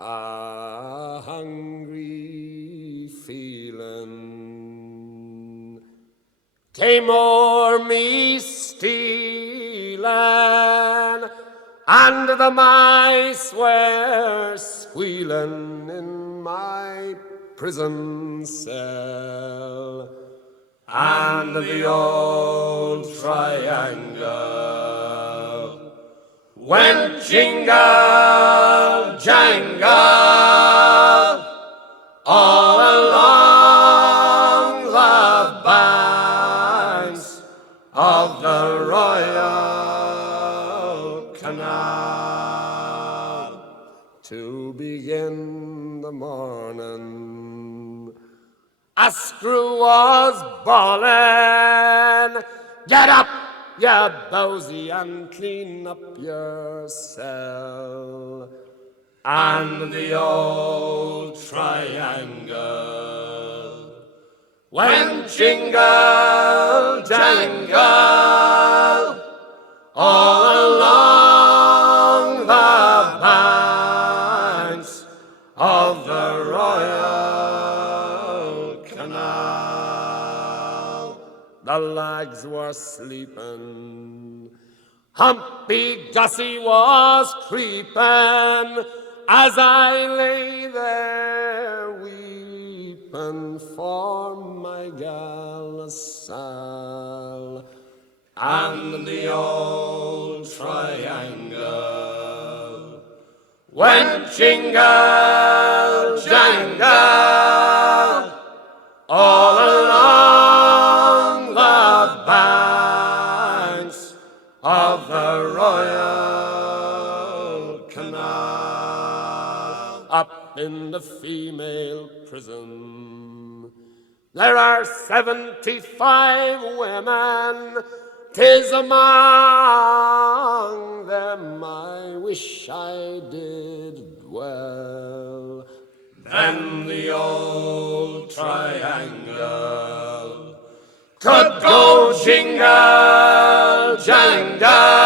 a hungry feeling came o'er me stealing, and the mice were squealing in my prison cell, and the old triangle went jingle jangle all along the banks of the Royal Canal. To begin the morning, a screw was bawling, "Get up, you bowsy, and clean up your cell." And the old triangle went jingle jangle all along the banks of the Royal Canal. The lags were sleeping, Humpy Gussie was creeping, as I lay there weeping for my gal Sal. And the old triangle went jingle jangle all along the banks of the Royal Canal. Up in the female prison there are 75 women. 'Tis among them I wish I did dwell. Then the old triangle could go jingle jangle